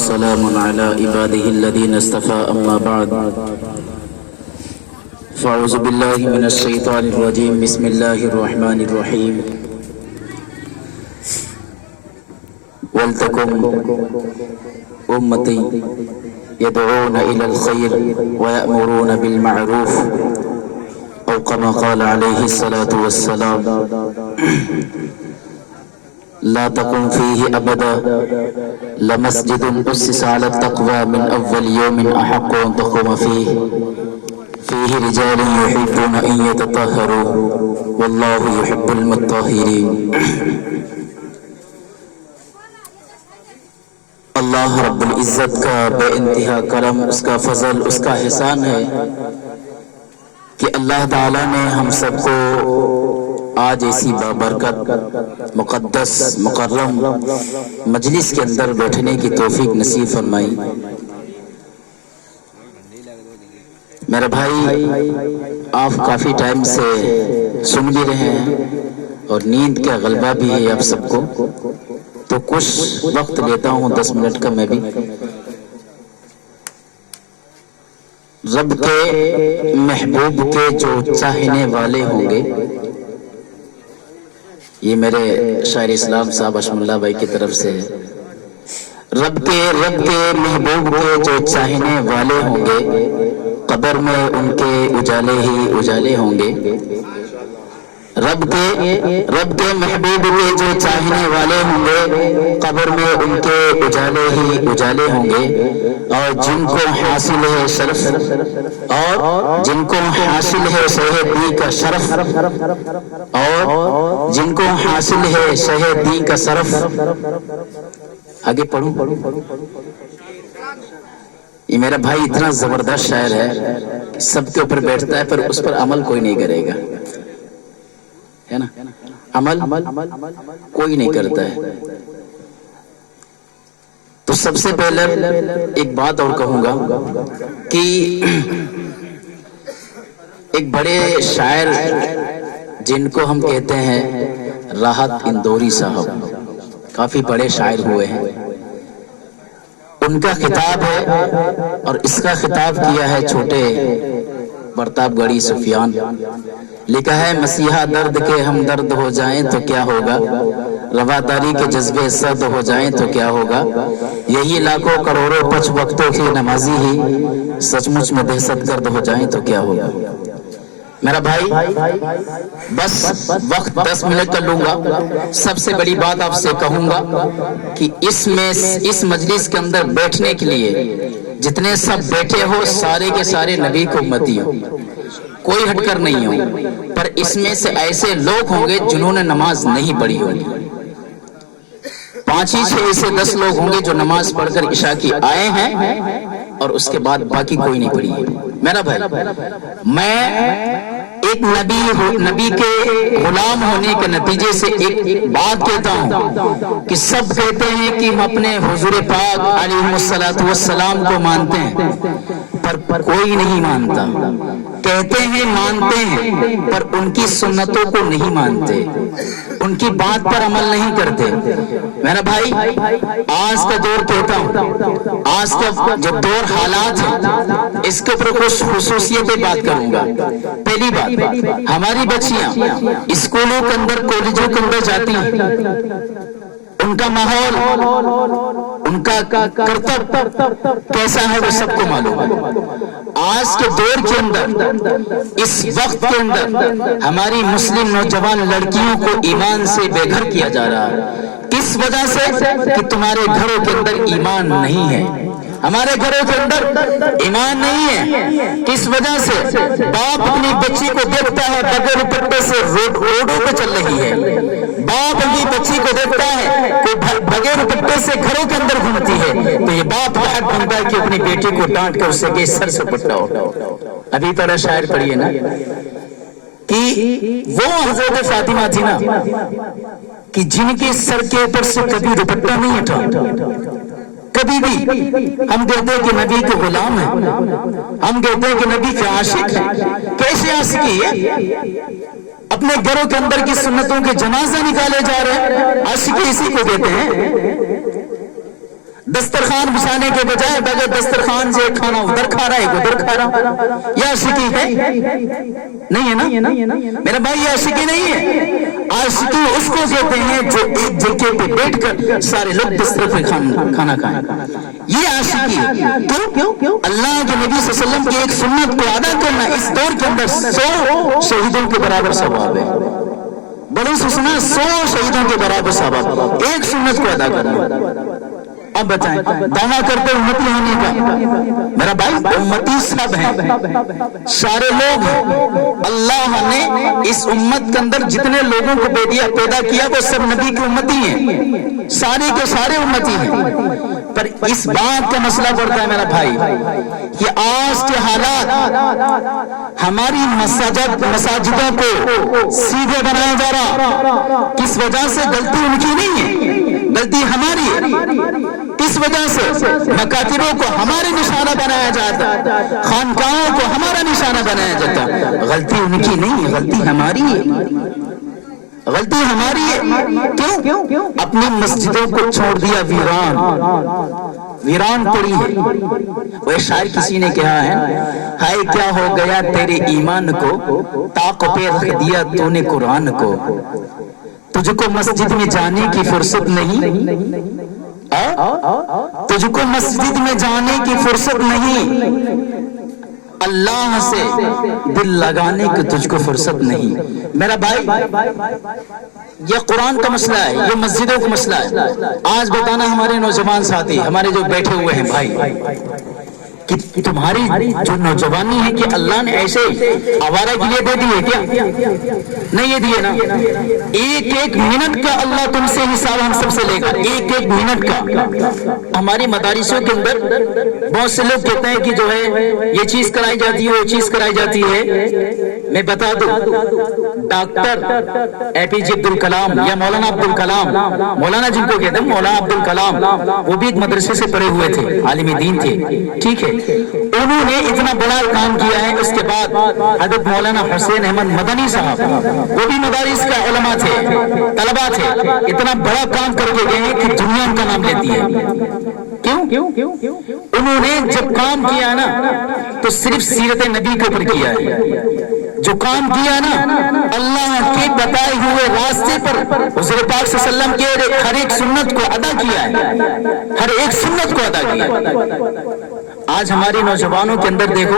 وسلام على عباده الذين اصطفى أما بعد فأعوذ بالله من الشيطان الرجيم بسم الله الرحمن الرحيم ولتكن أمتي يدعون إلى الخير ويأمرون بالمعروف أو كما قال عليه الصلاة والسلام لا تقم فيه أبدا لمسجد أسس على التقوى من أول يوم أحق أن تقوم فيه رجال يحبون أن يتطهروا والله يحب المطهرين. اللہ رب العزت کا بے انتہا کرم، اس کا فضل، اس کا احسان ہے کہ اللہ تعالیٰ نے ہم سب کو آج ایسی بابرکت مقدس مکرم مجلس کے اندر بیٹھنے کی توفیق نصیب فرمائی. میرے بھائی، آپ کافی ٹائم سے سن بھی رہے ہیں اور نیند کا غلبہ بھی ہے آپ سب کو، تو کچھ وقت لیتا ہوں 10 منٹ کا میں بھی. رب کے محبوب کے جو چاہنے والے ہوں گے، یہ میرے شاعر اسلام صاحب اشم اللہ بھائی کی طرف سے ہے. رب کے محبوب کے جو چاہنے والے ہوں گے، قبر میں ان کے اجالے ہی اجالے ہوں گے. رب کے محبوب کے جو چاہنے والے ہوں گے، قبر میں ان کے اجالے ہی اجالے ہوں گے. اور جن کو حاصل ہے شرف، اور جن کو حاصل ہے شہیدی کا شرف، اور جن کو حاصل ہے شہیدی کا شرف. آگے پڑھوں. یہ میرا بھائی اتنا زبردست شاعر ہے کہ سب کے اوپر بیٹھتا ہے پر اس پر عمل کوئی نہیں کرے گا، ہے نا؟ عمل کوئی نہیں کرتا ہے. تو سب سے پہلے ایک بات اور کہوں گا کہ ایک بڑے شاعر جن کو ہم کہتے ہیں راحت اندوری صاحب، کافی بڑے شاعر ہوئے ہیں. ان کا خطاب ہے اور اس کا خطاب کیا ہے چھوٹے پرتاپ گڑھی سفیان. لکھا ہے: مسیحا درد کے ہم درد ہو جائیں تو کیا ہوگا، رواداری کے جذبے سرد ہو جائیں تو کیا ہوگا، یہی لاکھوں کروڑوں 5 وقتوں کی نمازی ہی سچ مچ میں دہشت گرد ہو جائیں تو کیا ہوگا. میرا بھائی، بس وقت 10 منٹ کا لوں گا. سب سے بڑی بات آپ سے کہوں گا کہ اس مجلس کے اندر بیٹھنے کے لیے جتنے سب بیٹھے ہو سارے کے سارے نبی کو امتی ہو، کوئی ہٹ کر نہیں ہو. پر اس میں سے ایسے لوگ ہوں گے جنہوں نے نماز نہیں پڑھی ہوگی. 5 ہی 6 سے 10 لوگ ہوں گے جو نماز پڑھ کر عشاء کی آئے ہیں اور اس کے بعد باقی کوئی نہیں پڑھی ہے. میرا بھائی، میں ایک نبی کے غلام ہونے کے نتیجے سے ایک بات کہتا ہوں کہ سب کہتے ہیں کہ ہم اپنے حضور پاک علیہ الصلوۃ والسلام کو مانتے ہیں، پر کوئی نہیں مانتا. کہتے ہیں مانتے ہیں پر ان کی سنتوں کو نہیں مانتے، ان کی بات پر عمل نہیں کرتے. میرا بھائی، آج کا دور کہتا ہوں، آج کا جو دور حالات ہے اس کے اوپر کچھ خصوصیتیں بات کروں گا. پہلی بات، ہماری بچیاں اسکولوں کے اندر کالجوں کے اندر جاتی ہیں، ان کا ماحول، ان کا کرتب کیسا ہے وہ سب کو معلوم ہے. آج کے دور کے اندر، اس وقت کے اندر ہماری مسلم نوجوان لڑکیوں کو ایمان سے بے گھر کیا جا رہا ہے. کس وجہ سے؟ کہ تمہارے گھروں کے اندر ایمان نہیں ہے. ہمارے گھروں کے اندر ایمان نہیں ہے. کس وجہ سے؟ باپ اپنی بچی کو دیکھتا ہے بغیر دوپٹے سے روڈوں پہ چل رہی ہے، باپ اپنی بچی کو دیکھتا ہے کہ بغیر دوپٹے سے گھروں کے اندر گھومتی ہے، تو یہ باپ کا حق بنتا ہے کہ اپنی بیٹی کو ڈانٹ کر اسے کہ سر سے پٹا ہو. ابھی پہلا شاعر پڑھیے نا کہ وہ حضرت فاطمہ تھی نا کہ جن کے سر کے اوپر سے کبھی دوپٹہ نہیں ہٹا. کبھی بھی ہم کہتے ہیں کہ نبی کے غلام ہیں، ہم کہتے ہیں کہ نبی کے عاشق ہیں. کیسے عاشقی ہے؟ اپنے گھروں کے اندر کی سنتوں کے جنازہ نکالے جا رہے ہیں. عاشقی اسی کو کہتے ہیں. دسترخوان بچھانے کے بجائے بغیر دسترخوان سے کھانا ادھر کھا رہا ہے ایک ادھر کھا رہا، یہ عاشقی ہے؟ نہیں ہے نا میرا بھائی، یہ عاشقی نہیں ہے۔ عاشقی اس کو کہتے ہیں جو ایک جگہ پہ بیٹھ کر سارے لوگ دسترخوان کھانا کھائیں، یہ عاشقی ہے۔ کیوں؟ اللہ کے نبی صلی اللہ علیہ وسلم کی ایک سنت کو ادا کرنا اس دور کے اندر 100 شہیدوں کے برابر ثواب ہے۔ بڑوں سے سنا 100 شہیدوں کے برابر ثواب، ایک سنت کو ادا کرنا۔ اب بتائیں دعویٰ کرتے امتی ہونے کا، میرا بھائی امتی سب ہیں، سارے لوگ ہیں۔ اللہ نے اس امت کے اندر جتنے لوگوں کو پیدا کیا وہ سب نبی کی امتی ہیں، سارے کے سارے امتی ہیں۔ پر اس بات کا مسئلہ پڑتا ہے میرا بھائی کہ آج کے حالات ہماری مساجدوں کو سیدھے بنایا جا رہا، کس وجہ سے؟ غلطی ان کی نہیں ہے، غلطی ہماری ہے۔ اس وجہ سے مکاتبوں کو ہمارے نشانہ بنایا جاتا، خانقاہوں کو ہمارا نشانہ بنایا جاتا۔ غلطی ان کی نہیں ہے، غلطی ہماری ہے، غلطی ہماری ہے۔ کیوں؟ اپنی مسجدوں کو چھوڑ دیا، ویران پڑی ہے۔ وہ شاعر کسی نے کہا ہے، ہائے کیا ہو گیا تیرے ایمان کو، طاق پہ رکھ دیا تو نے قرآن کو، تجھ کو مسجد میں جانے کی فرصت نہیں، تجھ کو مسجد میں جانے کی فرصت نہیں، اللہ سے دل لگانے کی تجھ کو فرصت نہیں۔ میرا بھائی یہ قرآن کا مسئلہ ہے، یہ مسجدوں کا مسئلہ ہے۔ آج بتانا ہمارے نوجوان ساتھی، ہمارے جو بیٹھے ہوئے ہیں بھائی، کہ تمہاری جو نوجوانی ہے کہ اللہ نے ایسے آوارہ کے لیے دے دی ہے کیا؟ نہیں یہ دیے نا، ایک منٹ کا اللہ تم سے حساب ہم سب سے لے گا، ایک منٹ کا۔ ہماری مدارسوں کے اندر بہت سے لوگ کہتے ہیں کہ جو ہے یہ چیز کرائی جاتی ہے، وہ چیز کرائی جاتی ہے۔ میں بتا دوں ڈاکٹر اے پی جے عبد الکلام یا مولانا عبد الکلام، مولانا جن کو کہتے ہیں مولانا عبد الکلام، وہ بھی ایک مدرسے سے پڑھے ہوئے تھے، عالم دین تھے، ٹھیک ہے۔ انہوں نے اتنا بڑا کام کیا ہے۔ اس کے بعد حضرت مولانا حسین احمد مدنی صاحب، وہ بھی مدارس کا علماء تھے، طلباء تھے، اتنا بڑا کام کر کے گئے ہیں کہ دنیا ان کا نام لیتی ہے۔ کیوں؟ انہوں نے جب کام کیا نا تو صرف سیرت نبی کے اوپر کیا ہے۔ جو کام کیا نا اللہ کے بتائے ہوئے راستے پر حضور پاک صلی اللہ علیہ وسلم کے ہر ایک سنت کو ادا کیا ہے، ہر ایک سنت کو ادا کیا ہے۔ آج ہماری نوجوانوں کے اندر دیکھو،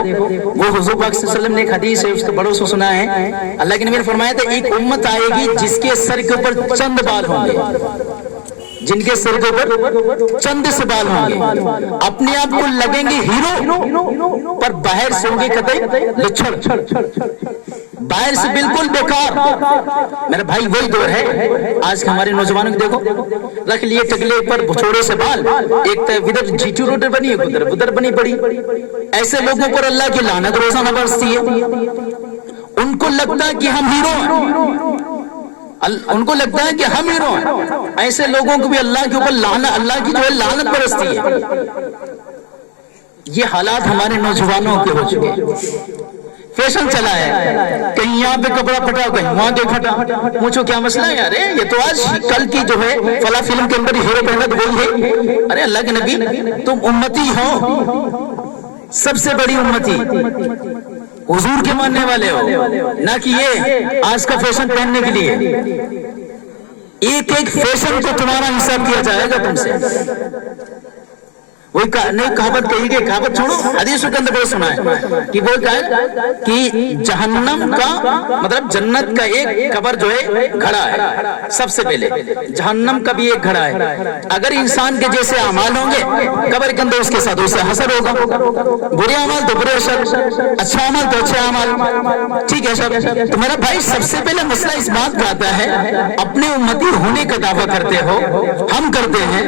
وہ حضور پاک صلی اللہ علیہ وسلم نے ایک حدیث ہے، اس کو بڑوں سے سنا ہے، اللہ کے نبی نے فرمایا تھا ایک امت آئے گی جس کے سر کے اوپر چند بال ہوں گے، جن کے سر کے اوپر چند سے بال ہوں گے، اپنے آپ کو لگیں گے ہیرو، پر باہر سے ہوں گے قطعی لچھڑ، باہر سے بالکل بیکار۔ میرا بھائی وہی دور ہے۔ آج ہمارے نوجوانوں کو دیکھو، رکھ لیے ٹکلے پر چھوڑے سے بال، ایک ادھر جیٹو روڈ بنی، ادھر بنی پڑی۔ ایسے لوگوں پر اللہ کی لعنت روزانہ برستی ہے۔ ان کو لگتا ہے کہ ہم ہیرو ہیں، ان کو لگتا ہے کہ ہم ہیرو ہیں۔ ایسے لوگوں کو بھی اللہ کے اوپر لعنت، اللہ کی جو ہے لعنت برستی ہے۔ یہ حالات ہمارے نوجوانوں کے ہو چکے ہیں۔ فیشن چلا ہے، کہیں یہاں پہ کپڑا پھٹا، کہیں وہاں دے پھٹا، پوچھو کیا مسئلہ ہے؟ ارے یہ تو آج کل کی جو ہے فلاں فلم کے اندر ہیرو پہنا تو وہی ہے۔ ارے اللہ کے نبی تم امتی ہو، سب سے بڑی امتی، حضور کے ماننے والے ہو، نہ کہ یہ آج کا فیشن پہننے کے لیے۔ ایک فیشن کو تمہارا حساب کیا جائے گا تم سے۔ وہی نہیں کہاوت کہی گئی، کہاوت چھوڑو، حدیثوں کے اندر بہت سنا ہے کہ وہ کہا ہے کہ جہنم کا مطلب جنت کا ایک قبر جو ہے گھڑا ہے، سب سے پہلے جہنم کا بھی ایک گھڑا ہے۔ اگر انسان کے جیسے اعمال ہوں گے قبر کے اندر اس کے ساتھ اسے حسر ہوگا، برے اعمال تو برے حسر، اچھا عمل تو اچھے اعمال، ٹھیک ہے سر۔ تو میرا بھائی سب سے پہلے مسئلہ اس بات کا آتا ہے، اپنے امتی ہونے کا دعویٰ کرتے ہو، ہم کرتے ہیں،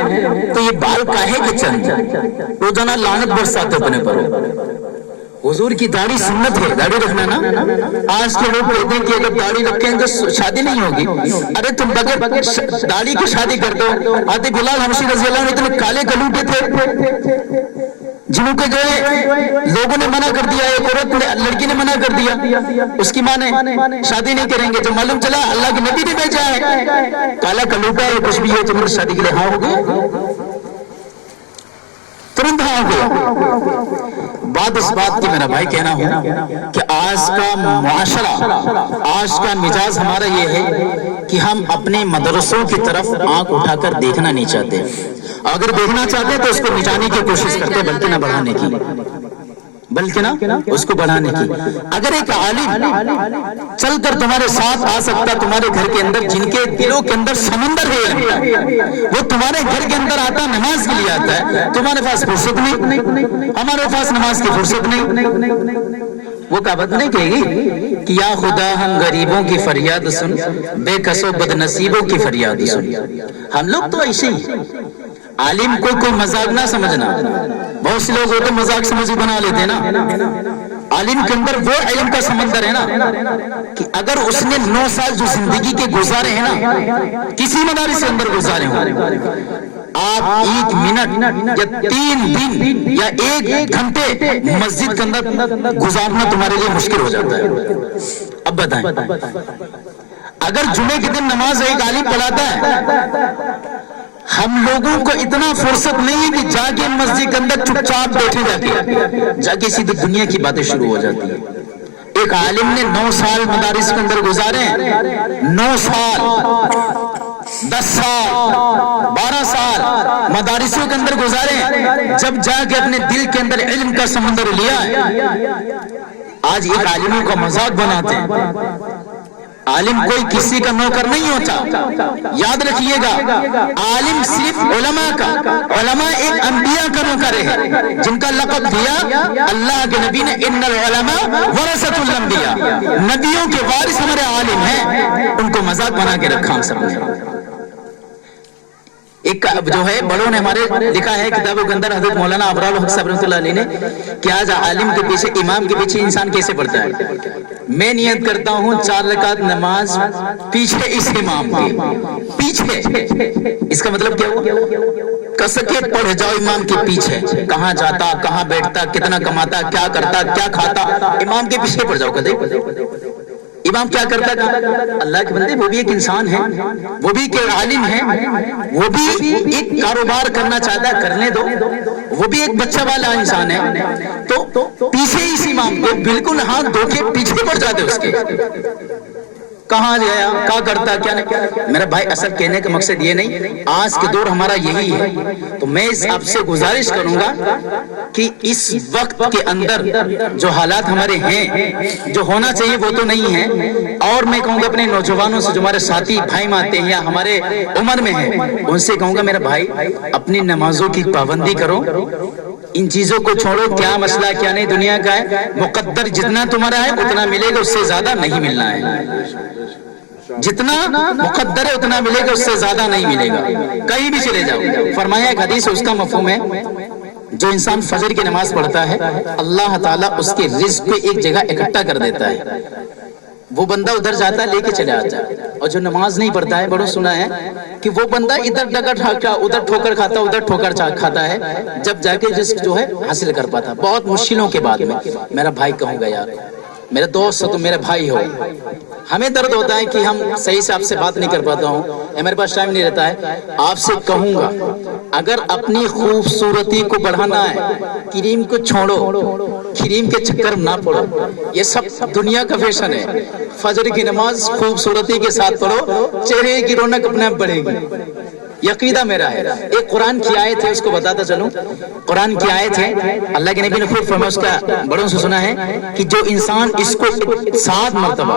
تو یہ بال کاہے کے چند روزانہ لعنت برساتے اپنے پر۔ حضور کی داڑھی سنت ہے، داڑھی رکھنا نا۔ آج کے لوگ کہتے ہیں کہ اگر داڑھی رکھیں گے شادی نہیں ہوگی۔ ارے تم بغیر داڑھی کی شادی کر دو۔ آتے بلال حبشی رضی اللہ عنہ اتنے کالے کلوٹے تھے جنہوں کے جو ہے لوگوں نے منع کر دیا، ایک عورت لڑکی نے منع کر دیا، اس کی ماں نے شادی نہیں کریں گے۔ جب معلوم چلا اللہ کے نبی نے بھیجا ہے، کالا کلوٹا ہے کچھ بھی ہے تو میری شادی کے لیے ہاں ہو گئے۔ ترنت ہاں ہو گیا۔ بات اس بات کی میرا بھائی کہنا ہو کہ آج کا معاشرہ، آج کا مزاج ہمارا یہ ہے کہ ہم اپنے مدرسوں کی طرف آنکھ اٹھا کر دیکھنا نہیں چاہتے، اگر دیکھنا چاہتے تو اس کو مٹانے کی کوشش کرتے بلکہ نہ بڑھانے کی، بلکہ نا اس کو بڑھانے کی۔ اگر ایک عالم چل کر تمہارے ساتھ آ سکتا تمہارے گھر کے اندر، جن کے دلوں کے اندر سمندر ہے، وہ تمہارے گھر کے اندر آتا نماز کے لیے آتا ہے، تمہارے پاس فرصت نہیں، ہمارے پاس نماز کی فرصت نہیں، وہ کہاوت نہیں کہے گی کہ یا خدا ہم غریبوں کی فریاد سن، بے کسو بد نصیبوں کی فریاد سن۔ ہم لوگ تو ایسے ہی، عالم کو کوئی مذاق نہ سمجھنا، بہت سے لوگ ہوتے مذاق سمجھ بنا لیتے ہیں نا۔ عالم کے اندر وہ علم کا سمندر ہے نا کہ اگر اس نے 9 سال جو زندگی کے گزارے ہیں نا، کسی مدارس کے اندر گزارے ہوں، آپ 1 منٹ یا 3 دن یا 1 گھنٹے مسجد کے اندر گزارنا تمہارے لیے مشکل ہو جاتا ہے۔ اب بتائیں، اگر جمعے کے دن نماز ایک عالم پڑھاتا ہے، ہم لوگوں کو اتنا فرصت نہیں ہے کہ جا کے مسجد کے اندر چپ چاپ بیٹھے جا کے سیدھی دنیا کی باتیں شروع ہو جاتی ہیں۔ ایک عالم نے 9 سال مدارس کے اندر گزارے ہیں، 9 سال، 10 سال، 12 سال مدارسوں کے اندر گزارے ہیں، جب جا کے اپنے دل کے اندر علم کا سمندر لیا ہے، آج ایک عالموں کا مذاق بناتے ہیں۔ عالم کوئی کسی کا نوکر نہیں ہوتا، یاد رکھیے گا، عالم صرف علماء کا، علماء ایک انبیاء کا نوکر ہے جن کا لقب دیا اللہ کے نبی نے، ان العلماء ورثۃ الانبیاء، نبیوں کے وارث ہمارے عالم ہیں، ان کو مذاق بنا کے رکھا ہم سب نے۔ ایک جو ہے بڑوں نے ہمارے لکھا ہے کتابوں کے اندر، حضرت مولانا ابرار الحق صاحب رحمۃ اللہ علیہ نے، کہ آج عالم کے پیچھے، امام کے پیچھے انسان کیسے پڑھتا ہے۔ میں نیت کرتا ہوں 4 رکعت نماز پیچھے اس امام کے پیچھے، اس کا مطلب کیا ہوا؟ کس کے پڑھ جاؤ امام کے پیچھے، کہاں جاتا، کہاں بیٹھتا، کتنا کماتا، کیا کرتا، کیا کھاتا، امام کے پیچھے پڑھ جاؤ۔ کدے امام کیا کرتا تھا؟ اللہ کے بندے، وہ بھی ایک انسان ہے، وہ بھی ایک عالم ہے، وہ بھی ایک کاروبار کرنا چاہتا ہے، کرنے دو، وہ بھی ایک بچہ والا انسان ہے، تو پیچھے اس امام کو بالکل ہاتھ دھو کے پیچھے پڑ جاتے اس کے، کہاں گیا، کیا کرتا، کیا نہیں۔ میرا بھائی اصل کہنے کا مقصد یہ نہیں، آج کے دور ہمارا یہی ہے، تو میں آپ سے گزارش کروں گا کہ اس وقت کے اندر جو حالات ہمارے ہیں، جو ہونا چاہیے وہ تو نہیں ہے، اور میں کہوں گا اپنے نوجوانوں سے جو ہمارے ساتھی بھائی آتے ہیں یا ہمارے عمر میں ہیں، ان سے کہوں گا میرا بھائی اپنی نمازوں کی پابندی کرو، ان چیزوں کو چھوڑو، کیا مسئلہ کیا نہیں دنیا کا ہے، مقدر جتنا تمہارا ہے اتنا ملے گا، اس سے زیادہ نہیں ملنا ہے، جتنا مقدر ہے اتنا ملے گا، اس سے زیادہ نہیں ملے گا، کہیں بھی چلے جاؤ۔ فرمایا ایک حدیث ہے، اس کا مفہوم ہے جو انسان فجر کی نماز پڑھتا ہے اللہ تعالیٰ اس کے رزق کو ایک جگہ اکٹھا کر دیتا ہے، وہ بندہ ادھر جاتا ہے لے کے چلے آتا ہے، اور جو نماز نہیں پڑھتا ہے، بڑوں سنا ہے کہ وہ بندہ ادھر ڈگر ادھر ٹھوکر کھاتا، ادھر ٹھوکر کھاتا ہے، جب جا کے رزق جو ہے حاصل کر پاتا، بہت مشکلوں کے بعد میں۔ میرا بھائی کہوں گا یار، میرے دوست ہو تو میرے بھائی ہو، ہمیں درد ہوتا ہے کہ ہم صحیح سے آپ سے بات نہیں کر پاتا ہوں، میرے پاس ٹائم نہیں رہتا ہے، آپ سے کہوں گا اگر اپنی خوبصورتی کو بڑھانا ہے، کریم کو چھوڑو، کریم کے چکر نہ پڑو، یہ سب دنیا کا فیشن ہے، فجر کی نماز خوبصورتی کے ساتھ پڑھو، چہرے کی رونق اپنے آپ بڑھے گی، یہ عقیدہ میرا ہے۔ ایک قرآن کی آیت ہے، اس کو بتاتا چلوں، قرآن کی آیت ہے، اللہ کے نبی نے خود فرمایا، اس کا بڑوں سے سنا ہے کہ جو انسان اس کو 7 مرتبہ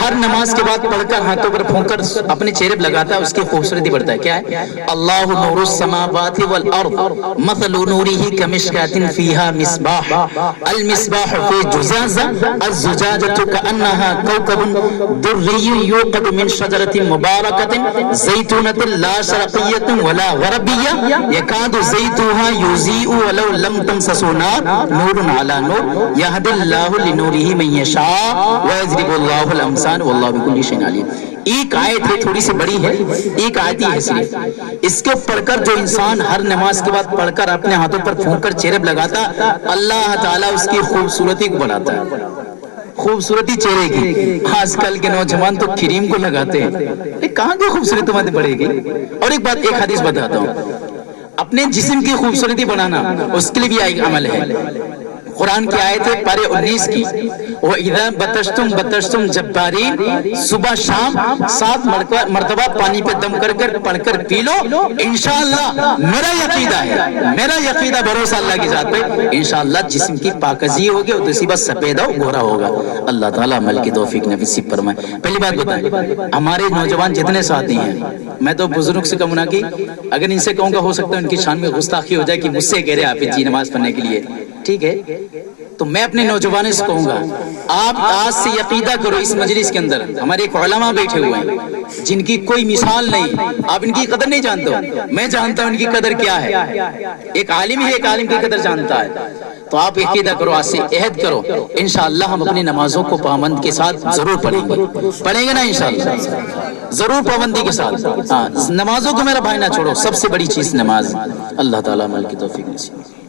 ہر نماز کے بعد پڑھ کر ہاتھوں پر پھونک کر اپنے چہرے پر لگاتا ہے، اس کی خوبصورتی بڑھتا ہے۔ کیا ہے؟ اللہ نور السماوات والارض مثل نورہ کمشکاۃ فیہا مصباح المصباح فی زجاجہ الزجاجۃ کأنہا کوکب دری یوقد من شجرۃ مبارکۃ زیتونۃ لا شرقیۃ ولا غربیہ یکاد زیتها یضیء ولو لم تمسسه نار نور علی نور یہدی اللہ لنورہ من یشاء ویضرب اللہ الامثال واللہ بکل شیء علیم۔ ایک آیت ہے، تھوڑی سی بڑی ہے، ایک آیت ہی ہے صرف، اس کو پڑھ کر جو انسان ہر نماز کے بعد پڑھ کر اپنے ہاتھوں پر پھونک کر چہرے پر لگاتا، اللہ تعالیٰ اس کی خوبصورتی کو بڑھاتا ہے، خوبصورتی چہرے کی۔ آج کل کے نوجوان تو کریم کو لگاتے ہیں، کہاں کی خوبصورتی تمہاری بڑھے گی؟ اور ایک بات، ایک حدیث بتاتا ہوں، اپنے جسم کی خوبصورتی بنانا اس کے لیے بھی ایک عمل ہے. قرآن کی آیت ہے پارے 19 کی، وَإِذَا بَطَشْتُمْ بَطَشْتُمْ جَبَّارِينَ، صبح شام 7 مرتبہ پانی پہ دم کر کر پڑھ کر پی لو. انشاءاللہ میرا یقیدہ ہے، میرا یقیدہ بھروسہ اللہ کی ذات پہ، انشاءاللہ جسم کی پاکیزی ہوگی اور دوسری بات سفید ہو گورا ہوگا. اللہ تعالیٰ عمل کی توفیق نصیب فرمائے. پہلی بات بتائیں، ہمارے نوجوان جتنے ساتھی ہیں، میں تو بزرگ سے کہوں نا کہ اگر ان سے کہوں گا ہو سکتا ہے ان کی شان میں گستاخی ہو جائے کہ مجھ سے کہہ رہے حافظ جی نماز پڑھنے کے لیے، ٹھیک ہے؟ تو میں اپنے نوجوانوں سے کہوں گا آپ آج سے عقیدہ کرو. اس مجلس کے اندر ہمارے ایک علماء بیٹھے ہوئے ہیں جن کی کوئی مثال نہیں، آپ ان کی قدر نہیں جانتے ہو، میں جانتا ہوں ان کی قدر کیا ہے. ایک عالم ہی ایک عالم کی قدر جانتا ہے. تو آپ عقیدہ کرو، آج سے عہد کرو، انشاءاللہ ہم اپنی نمازوں کو پابند کے ساتھ ضرور پڑھیں گے نا انشاءاللہ، ضرور پابندی کے ساتھ. ہاں، نمازوں کو میرا بھائی نہ چھوڑو، سب سے بڑی چیز نماز. اللہ تعالیٰ عمل کی توفیق نصیب.